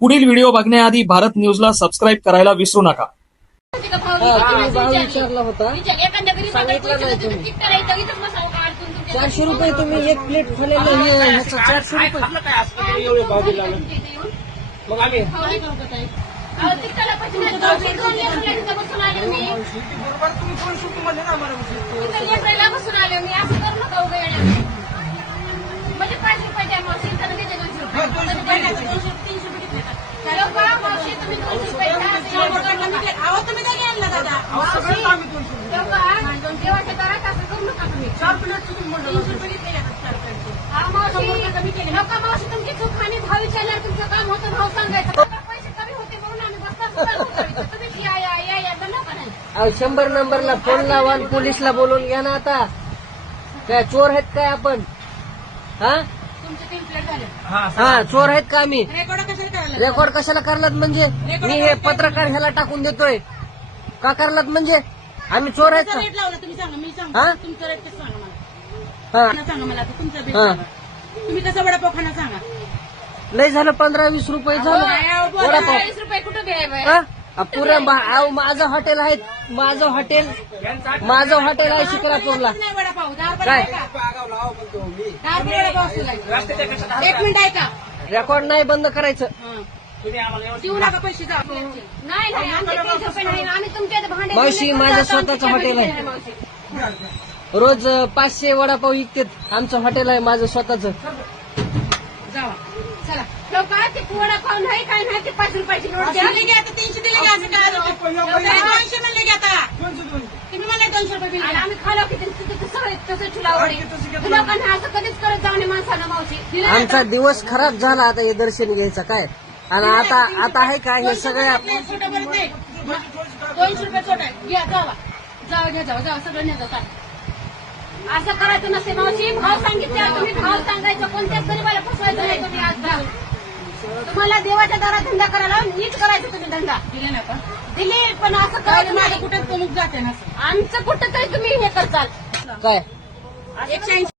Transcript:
पुढील व्हिडिओ बघण्याआधी भारत न्यूजला सबस्क्राईब करायला विसरू नका होती विचारली. सांगितलं नाही तुम्ही. चारशे रुपये तुम्ही एक प्लेट हे ह्याचं चारशे रुपये एवढे भाव दिला ना. मग आम्ही बसून आले मी. बरोबर तुम्ही आम्हाला लेकराला बसून आले मी. असं करू नका उगा येड्यात. म्हणजे पाच रुपये द्या मावशी, इथं देते दोनशे रुपये. दोनशे रुपये, दोनशे, तीनशे रुपये घेतात. हॅलो, बा, मावशी, तुम्ही दोनशे रुपये द्या. असं एवढं करणं मी केलं. अहो, तुम्ही कधी आणलं दादा? मावशी, ठेव का? देवाच्या दारात असं करू नका तुम्ही. तीनशे रुपये घेतले जातात चार प्लेटचे. हा, मावशी, नका मावशी, तुमची चूक आणि भाव विचारल्यावर तुमचं काम होतं भाव सांगायचं. आता पैसे कमी होते म्हणून आम्ही बसता सुद्धा उतरवितो. तुम्ही या या या या. तर नका नाही अहो शंभर नंबरला फोन लावा आणि पोलीसला बोलून घ्या ना आता. काय चोर आहेत काय आपण? हा? तुमचे तीन प्लेट झाले. हा चोर आहेत का आम्ही? रेकॉर्ड कशाला करायला रेकॉर्ड कशाला करलात म्हणजे? मी हे पत्रकार ह्याला टाकून देतोय. का करलात म्हणजे? आम्ही चोर आहेत का? रेट लावला तुम्ही सांगा मी हा? सांगा तुमचं रेट कसं सांगा मला? हा. खाना सांगा मला आता तुमचा बिल हा. सांगा. तुम्ही कसं वडापाव खाना सांगा? लय झालं पंधरा वीस रुपये झालं. वडापाव. चाळीस रुपये कुठं द्याय हा? अ, पुऱ्या बा- अहो, माझं हॉटेल आहे माझं हॉटेल माझं हॉटेल आहे शिक्रापूरला. नाही वडापाव दहा रुपये काय? का? दहा रुपये वडापाव असतो एक मिनिट आहे का रेकॉर्ड नाही बंद करायचं. तुम्ही आम्हाला एवढं देऊ नका पैसे जा नाही नाही आमचे तीनशे रुपये नाही. आम्ही तुमच्या इथे भांडे मावशी, घेऊन माझं स्वतःचं हॉटेल आहे. पैसे नाही, मावशी. रोज अ, पाचशे वडापाव विकतात. आमचं हॉटेल आहे माझं स्वतःच. जावा. चला. लोक ते वडापाव नाही काय नाही ते पाच रुपयाची नोट द्या. दिले की आता तीनशे दिले की? असं काय झालं? दोनशे. म्हणले की आता. तुम्ही म्हणले दोनशे रुपये बिल आणि आम्ही खालो की ते- ते- ते सगळे तसं ठुलावडे लोकांना असं कधीच करत जाऊ नये माणसानं मावशी. दिले ना आमचा दिवस खराब झाला आता हे दर्शन घ्यायचं काय? आणि आता आता आहे का हे सगळ्या छोटं बरं नाही. दोनशे रुपये छोट आहे. घ्या जावा. जावा घ्या जावा. जावा सगळं न्या जावा असं करायचं नसते मावशी. भाव सांगितले तुम्ही. भाव सांगायचं कोणत्याच गरीबाला फसवायचं नाही तुम्ही आज भाव. तुम्हाला देवाच्या दारात धंदा करायला नीट करायचं तुम्ही धंदा. दिले ना पण दिले पण असं करायचं माझं कुठे प्रमुख जाते ना आमचं कुठं तरी तुम्ही हे करताल. काय? एकशे ऐंशी